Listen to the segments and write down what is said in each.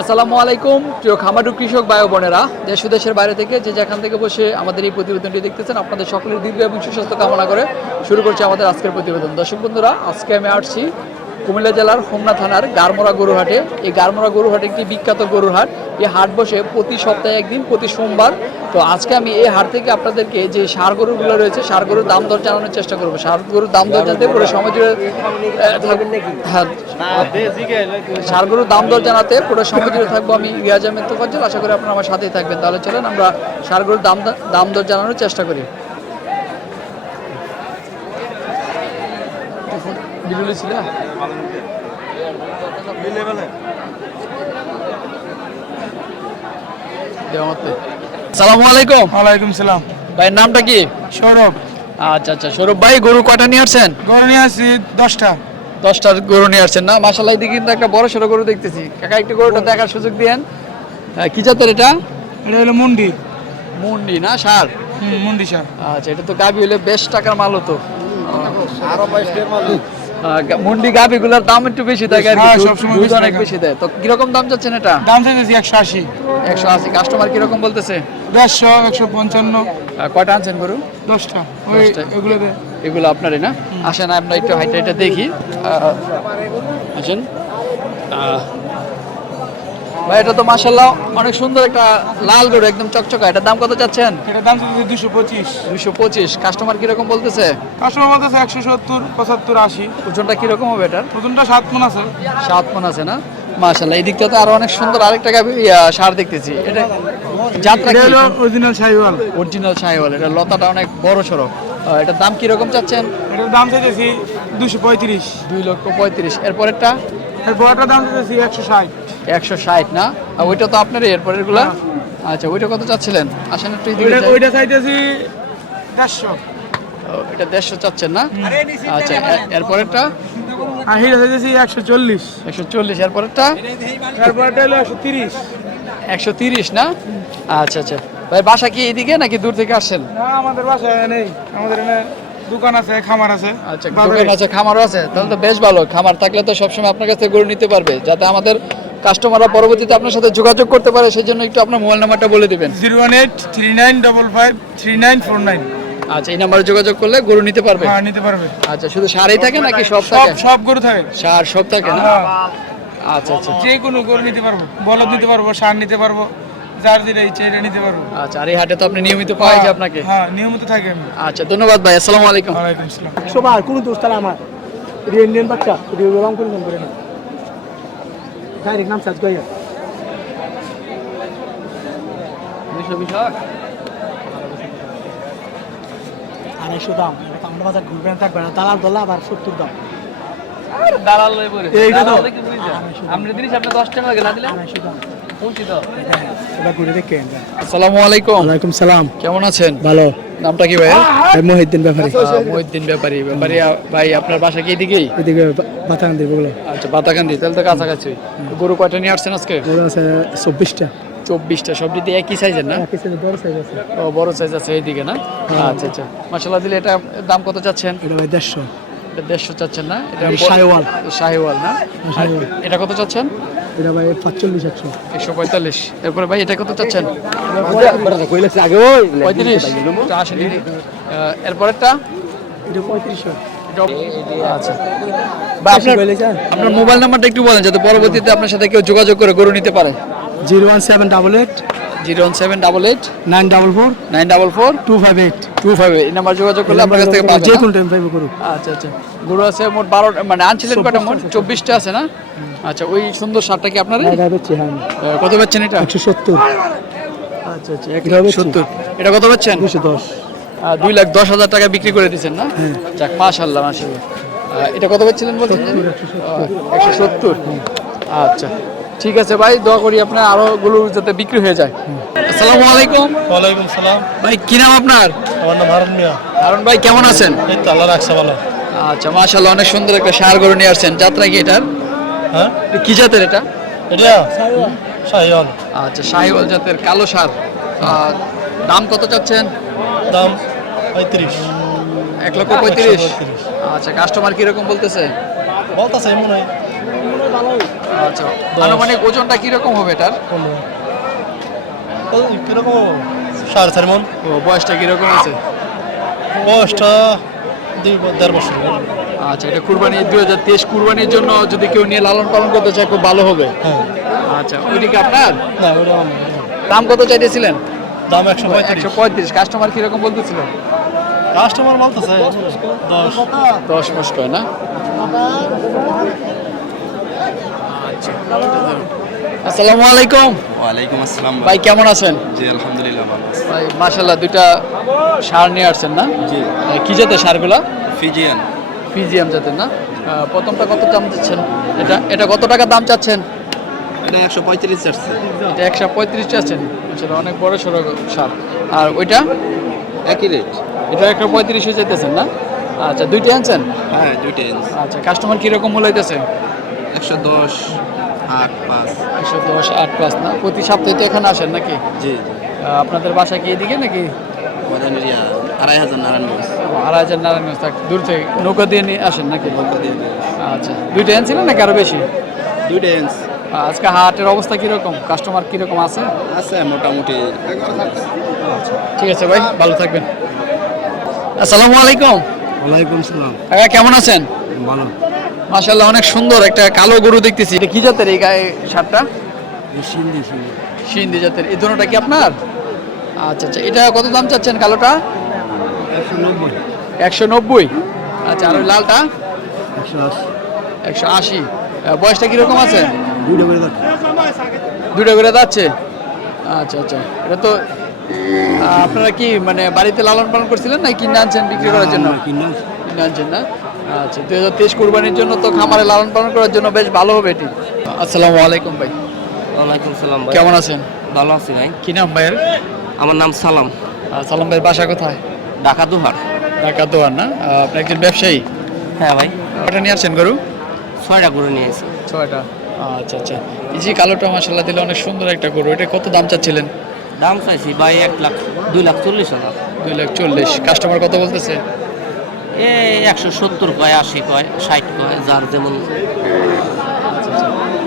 আসসালামু আলাইকুম, প্রিয় খামারু কৃষক বায়ু বোনেরা। দেশ দেশের বাইরে থেকে যে যেখান থেকে বসে আমাদের এই প্রতিবেদনটি দেখতেছেন, আপনাদের সকলের দীর্ঘ এবং সুস্বাস্থ্য কামনা করে শুরু করছে আমাদের আজকের প্রতিবেদন। দর্শক বন্ধুরা, আজকে আমি আসছি কুমিল্লা জেলার হোমনা থানার গারমোড়া গরুহাটে এই গারমোড়া গরুহাট একটি বিখ্যাত গরুর হাট এই হাট বসে প্রতি সপ্তাহে একদিন, প্রতি সোমবার। তো আজকে আমি এই হাট থেকে আপনাদেরকে যে সার গরুগুলো রয়েছে, সার গরুর দাম দর জানানোর চেষ্টা করব। সার গরুর দাম দর জানতে পুরো সমাজ জুড়ে সার গরুর দাম দর জানাতে পুরো সময় জুড়ে থাকব আমি রিয়াজ আহমেদ তোফাজ্জল। আশা করি আপনারা আমার সাথেই থাকবেন। তাহলে চলেন আমরা সার গরুর দাম দাম দর জানানোর চেষ্টা করি। বিলুলি ছিল সালামু আলাইকুম। ওয়ালাইকুম সালাম। ভাইয়ের নামটা কি? সৌরভ। আচ্ছা আচ্ছা। সৌরভ ভাই গরু কটা নিয়ে আসছেন? গরু নিয়ে আসছি দশটা। দশটার গরু নিয়ে আসছেন না? মাসাল্লাহ এদিকে কিন্তু একটা বড় সড়ো গরু দেখতেছি। কাকা একটু গরুটা দেখার সুযোগ দিয়েন। কি জাতের এটা? এটা হলো মুন্ডি। মুন্ডি না সার? মুন্ডি সার। আচ্ছা এটা তো গাবি হলে বেশ টাকার মাল হতো। আহ, গা- মুন্ডি গাবি গুলার দাম একটু বেশি থাকে আর কি। হ্যাঁ, অনেক বেশি দেয়। তো কীরকম দাম চাচ্ছেন এটা? দাম চাইতেছি একশো আশি। একশো আশি। কাস্টমার কীরকম বলতেছে? দেড়শো একশো পঞ্চান্ন। কয়টা আনছেন গরু? দশটা। এগুলো এগুলো আপনারই না? আসেন আমরা একটু হাইটা দেখি। আসেন। ভাই এটা তো মাসাল্লাহ অনেক সুন্দর একটা লাল গরু একদম চকচকা। এটার দাম কত চাচ্ছেন? এটার দাম চাইতেছি দুশো পঁচিশ। দুশো পঁচিশ। কাস্টমার কীরকম বলতেছে? কাস্টমার বলতেছে একশো সত্তর পঁচাত্তর আশি। ওজনটা কীরকম হবে এটার? নতুনটা সাত মন আছে। সাত মন আছে না? মাশাল্লাহ এই দিকটাতে আরও অনেক সুন্দর আরেকটা গাভী সার দেখতেছি। এটা যাত্রা হলো অরিজিনাল সাইওয়াল অরিজিনাল ছাইওয়াল এটা লতাটা অনেক বড় সড়ক। এটার দাম কীরকম চাচ্ছেন? এটার দাম চাইতেছি দুশো পঁয়ত্রিশ। দুই লক্ষ পঁয়ত্রিশ। এরপরেরটা? এর বড়টার দাম চাইতেছি একশো ষাট। একশো ষাট না? আর ওইটা তো আপনারই এরপরেরগুলা আচ্ছা ওইটা কত চাচ্ছিলেন? আসেন একটু ওইটা চাইতেছি দেড়শো। এটা দেড়শো চাচ্ছেন না? আচ্ছা এরপরেরটা? আর হিটা চাইতেছি একশো চল্লিশ। একশো চল্লিশ এরপরেরটা? এরপরটা হলো একশো তিরিশ। একশো তিরিশ না? আচ্ছা আচ্ছা। ভাই বাসা কি এদিকে নাকি দূর থেকে আসছেন? না আমাদের বাসায় নেই। আমাদের এখানে দোকান আছে খামার আছে। আচ্ছা। দোকান আছে খামারও আছে। তাহলে তো বেশ ভালো। খামার থাকলে তো সবসময় আপনার কাছ থেকে গরু নিতে পারবে যাতে আমাদের কাস্টমাররা পরবর্তীতে আপনার সাথে যোগাযোগ করতে পারে সেই জন্য একটু আপনার মোবাইল নাম্বারটা বলে দিবেন। Zero one eight three nine double five three nine four nine. আচ্ছা এই নাম্বারে যোগাযোগ করলে গরু নিতে পারবে? হ্যাঁ নিতে পারবে। আচ্ছা শুধু সারই থাকে নাকি সব থাকে? সব গরু থাকে। সার সব থাকে না? হ্যাঁ, আচ্ছা আচ্ছা। যে কোনো গরু নিতে পারব বলদ নিতে পারব সার নিতে পারব যার যেটা ইচ্ছে এটা নিতে পারব। আচ্ছা আর এই হাটে তো আপনি নিয়মিত পাওয়া যায় আপনাকে? হ্যাঁ নিয়মিত থাকে আমি। আচ্ছা ধন্যবাদ ভাই আসসালামু আলাইকুম। ওয়ালাইকুম আসসালাম। সবার কোনো দোষ তাহলে আমার। এটা ইন্ডিয়ান বাচ্চা এটা রং করে নাম করে না ডাইরেক্ট নাম সার্চ করি আড়াইশো দাম আমরা বাজার ঘুরবেন থাকবে না দালাল দোলা আবার সত্তর দাম। দালাল এইটা তো। আপনি জিনিস আপনি 10 টাকা লাগে না দিলে? আড়াইশো দাম। আসসালামু আলাইকুম। ওয়ালাইকুম সালাম। কেমন আছেন? ভালো। নামটা কি ভাই আমি মহিদ্দিন ব্যাপারী মহিউদ্দিন ব্যাপারী। ব্যাপারী ভাই আপনার বাসা কি এদিকেই? এদিকে বাতান দিব আচ্ছা বাতাকান্দি তাহলে তো কাছাকাছি। গরু কয়টা নিয়ে আসছেন আজকে? বড় আছে চব্বিশটা। চব্বিশটা। সব দিতে একই সাইজের না? বড় সাইজ আছে। ও বড় সাইজ আছে এইদিকে না? আচ্ছা আচ্ছা। মশলা দিলে এটা দাম কত চাচ্ছেন? এটা ভাই দেড়শো। এটা দেড়শো চাচ্ছেন না? এটা এটা শাহিওয়াল। শাহিওয়াল না? এটা কত চাচ্ছেন? এটা ভাই পাঁচচল্লিশ একশো। একশো পঁয়তাল্লিশ। এরপরে ভাই এটা কত চাচ্ছেন? পঁয়ত্রিশ। এরপরেরটা? এটা পঁয়ত্রিশশো। আচ্ছা। আপনার আপনার মোবাইল নাম্বারটা একটু বলেন যাতে পরবর্তীতে আপনার সাথে কেউ যোগাযোগ করে গরু নিতে পারে। Zero one seven double eight. Zero one seven double eight. Nine double four. Nine double four. Two five eight. Two five এই নাম্বার যোগাযোগ করলে আপনার কাছ থেকে পাবেন যে কোনো টাইম পাইব করুক। আচ্ছা আচ্ছা। গরু আছে মোট বারো মানে আনছিলেন কটা মোট? চব্বিশটা আছে না? আচ্ছা ওই সুন্দর সারটা কি আপনার হ্যাঁ কত পাচ্ছেন এটা? একশো সত্তর। আচ্ছা আচ্ছা একশো সত্তর। এটা কত পাচ্ছেন? দুশো। দশ দুই লাখ দশ হাজার টাকা বিক্রি করে দিচ্ছেন না? যাক মাশাল্লাহ মাশাল্লাহ এটা কত পাচ্ছিলেন বলছেন একশো সত্তর। আচ্ছা। ঠিক আছে ভাই দোয়া করি আপনার আরও গুলো যাতে বিক্রি হয়ে যায়। আসসালামু আলাইকুম। ওয়ালাইকুম সালাম। ভাই কি নাম আপনার? আমার নাম হারুন মিয়া। হারুন ভাই কেমন আছেন? এই তো আল্লাহ রাখছে ভালো। আচ্ছা মাশাল্লাহ অনেক সুন্দর একটা সার গরু নিয়ে আসছেন। যাত্রা কি এটার? হ্যাঁ? কি জাতের এটা? এটা শাহিওয়াল। আচ্ছা শাহিওয়াল জাতের কালো সার। দাম কত চাচ্ছেন? দাম পঁয়ত্রিশ। এক লক্ষ পঁয়ত্রিশ। পঁয়ত্রিশ। আচ্ছা কাস্টমার কীরকম বলতেছে? বলতেছে এমন হয়। আচ্ছা আনুমানিক ওজনটা কীরকম হবে এটার? কীরকম সাড়ে চার মন। বয়সটা কীরকম আছে বয়সটা দুই দেড় বছর। আচ্ছা এটা কুরবানি দুই হাজার তেইশ কুরবানির জন্য যদি কেউ নিয়ে লালন পালন করতে চায় খুব ভালো হবে। হ্যাঁ। আচ্ছা ওইদিকে আপনার? না ওটা দাম কত চাইতেছিলেন? দাম একশো একশো পঁয়ত্রিশ। কাস্টমার কীরকম বলতেছিল? কাস্টমার বলতেছে দশ। দশ। মাস কয় না? আসসালামু আলাইকুম। ওয়ালাইকুম আসসালাম ভাই। কেমন আছেন? জি আলহামদুলিল্লাহ ভালো আছি। ভাই মাশাল্লাহ দুইটা সার নিয়ে আসছেন না? জি। কি জাতের সারগুলা? ফিজিয়ান। পিজিএম জাতের না? প্রথমটা কত দাম চাচ্ছেন? এটা এটা কত টাকা দাম চাচ্ছেন? এটা একশো পঁয়ত্রিশ চাচ্ছে। এটা একশো পঁয়ত্রিশ চাচ্ছেন। আসলে অনেক বড় সড়ো সার। আর ওইটা? একই রেট এটা একশো পঁয়ত্রিশ হয়ে যেতেছেন না? আচ্ছা দুইটা আনছেন? হ্যাঁ দুইটা ইঞ্চ আচ্ছা কাস্টমার কীরকম মূল্য হইতেছে? একশো দশ। আট পাঁচ। একশো দশ আট পাঁচ না? প্রতি সপ্তাহে তো এখানে আসেন নাকি? জি আপনাদের বাসা কি এদিকে নাকি? আড়াই হাজার নারায়ণগঞ্জ। আড়াই হাজার নারায়ণগঞ্জ থাক দূর থেকে নৌকা দিয়ে নিয়ে আসেন নাকি? আচ্ছা দুইটা আনছিলেন নাকি আরও বেশি? দুইটা ইঞ্চ আজকে হাটের অবস্থা কীরকম? কাস্টমার কীরকম আছে? আছে মোটামুটি ঠিক আছে ভাই ভালো থাকবেন। আসসালামু আলাইকুম। ওয়ালাইকুম সালাম। কাকা কেমন আছেন? ভালো। মাশাল্লাহ অনেক সুন্দর একটা কালো গরু দেখতেছি। এটা কি জাতের এই গায়ে সারটা সিন্ধি সিন্ধি। জাতের। এই দুটোটা কি আপনার? আচ্ছা আচ্ছা এটা কত দাম চাচ্ছেন কালোটা? একশো নব্বই। আচ্ছা আর লালটা? একশো আশি। বয়সটা কীরকম আছে? দুইটা করে দেখ দুটো করে যাচ্ছে? আচ্ছা আচ্ছা এটা তো আপনারা কি মানে বাড়িতে লালন পালন করছিলেন না কিনে আনছেন বিক্রি করার জন্য? কিনে আনছেন না? আচ্ছা দুই হাজার তেইশ কোরবানির জন্য তো খামারে লালন পালন করার জন্য বেশ ভালো হবে এটি। আসসালামু আলাইকুম ভাই। ওয়ালাইকুম সালাম ভাই। কেমন আছেন? ভালো আছি ভাই। কি নাম ভাইয়ের? আমার নাম সালাম। সালাম ভাইয়ের বাসা কোথায়? ঢাকা দুহার। ঢাকা দোয়ার না? আপনি একজন ব্যবসায়ী? হ্যাঁ ভাই। কটা নিয়ে আসছেন গরু? ছয়টা করে নিয়েছি ছয়টা। আচ্ছা আচ্ছা। এই যে কালোটা মাসাল্লাহ দিলে অনেক সুন্দর একটা গরু। এটা কত দাম চাচ্ছিলেন? দাম চাইছি ভাই এক লাখ দুই লাখ চল্লিশ হাজার। দুই লাখ চল্লিশ। কাস্টমার কত বলতেছে? একশো সত্তর কয় আশি কয় ষাট কয় যার যেমন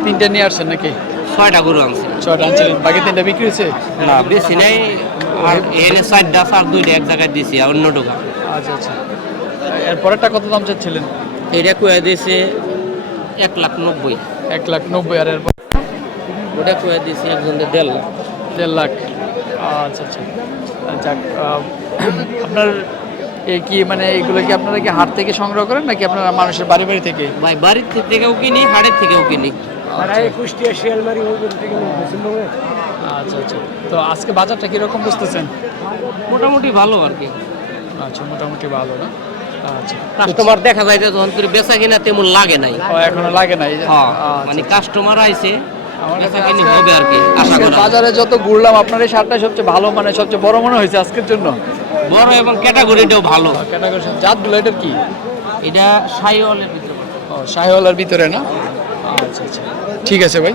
তিনটা নিয়ে আসছেন নাকি? ছয়টা গরু আনছি। ছয়টা আনছিলেন। বাকি তিনটা বিক্রি হয়েছে? না বেশি নেই। আর এনে চারটা আর দুইটা এক জায়গায় দিয়েছি আর অন্য ঢোকা। আচ্ছা আচ্ছা। এর পরেরটা কত দাম চাচ্ছিলেন? এটা কয়ে দিয়েছে এক লাখ নব্বই। এক লাখ নব্বই আর এর পর? ওটা কয়ে দিয়েছি একজনদের দেড় লাখ। দেড় লাখ। আচ্ছা আচ্ছা। যাক আপনার এই কি মানে এগুলো কি আপনারা কি হাট থেকে সংগ্রহ করেন নাকি আপনারা মানুষের বাড়ি বাড়ি থেকে? ভাই বাড়ির থেকেও কিনি হাড়ের থেকেও কিনি। কুষ্টিয়া শিয়ালমারি থেকে আচ্ছা আচ্ছা। তো আজকে বাজারটা কীরকম বুঝতেছেন? মোটামুটি ভালো আর কি। আচ্ছা মোটামুটি ভালো না? আচ্ছা। কাস্টমার দেখা যায় যে যখন বেচা কিনা তেমন লাগে নাই। ও এখনও লাগে না এই যে- হ্যাঁ, আচ্ছা, মানে কাস্টমার আইছে আমার কাছে বেচা কিনি আজকে- হবে আর কি আশা আজকে বাজারে যত ঘুরলাম আপনার এই শার্টটা সবচেয়ে ভালো মানে সবচেয়ে বড় মনে হয়েছে আজকের জন্য? বড় এবং ক্যাটাগরিটাও ভালো। ক্যাটাগরি জাতগুলো এটার কি? এটা সাইওয়ালের ভিতরে। ও শাহিওয়ালার ভিতরে না? আচ্ছা আচ্ছা। ঠিক আছে ভাই।